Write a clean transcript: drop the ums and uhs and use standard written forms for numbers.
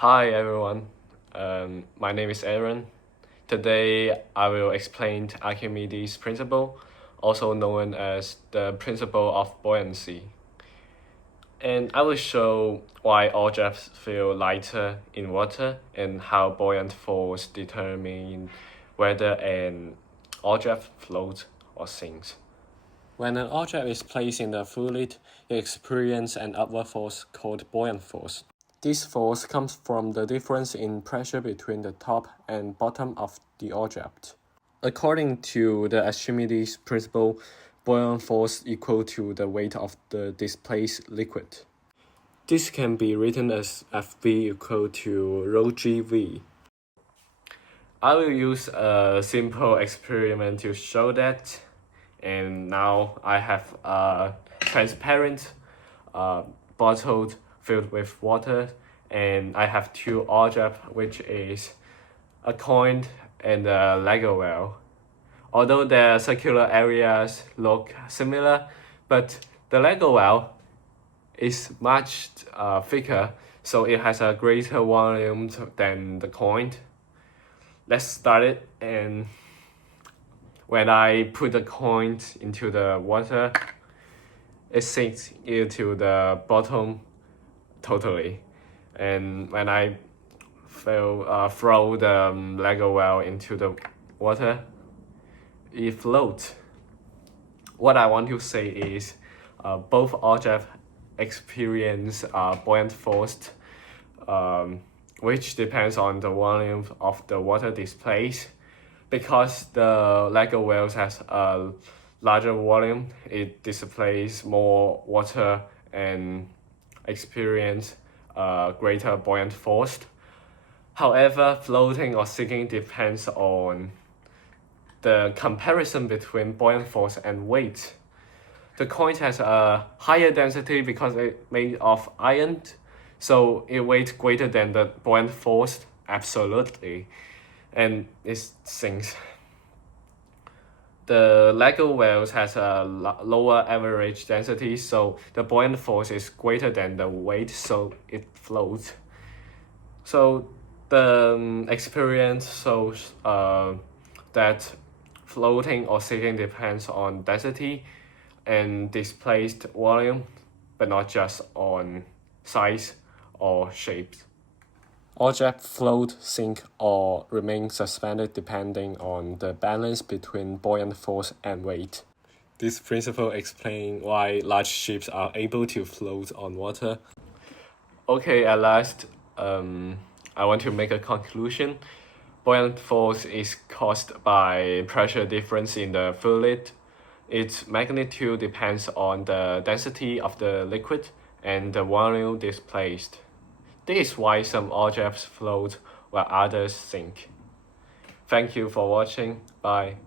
Hi everyone, my name is Aaron. Today I will explain Archimedes Principle, also known as the principle of buoyancy. And I will show why objects feel lighter in water and how buoyant force determine whether an object floats or sinks. When an object is placed in the fluid, it experiences an upward force called buoyant force. This force comes from the difference in pressure between the top and bottom of the object. According to the Archimedes Principle, buoyant force equal to the weight of the displaced liquid. This can be written as Fv equal to rho gv. I will use a simple experiment to show that. And now I have a transparent bottle filled with water, and I have two objects, which is a coin and a Lego well. Although their circular areas look similar, but the Lego well is much thicker, so it has a greater volume than the coin. Let's start it. And when I put the coin into the water, it sinks into the bottom totally. And when I throw the Lego well into the water, it floats. What I want to say is both objects experience buoyant force, which depends on the volume of the water displaced. Because the Lego well has a larger volume, it displays more water and experience greater buoyant force. However, floating or sinking depends on the comparison between buoyant force and weight. The coin has a higher density because it's made of iron, so it weighs greater than the buoyant force, absolutely, and it sinks. The Lego wells has a lower average density, so the buoyant force is greater than the weight, so it floats. So the experience shows that floating or sinking depends on density and displaced volume, but not just on size or shapes. Objects float, sink, or remain suspended depending on the balance between buoyant force and weight. This principle explains why large ships are able to float on water. Okay, at last, I want to make a conclusion. Buoyant force is caused by pressure difference in the fluid. Its magnitude depends on the density of the liquid and the volume displaced. This is why some objects float while others sink. Thank you for watching. Bye.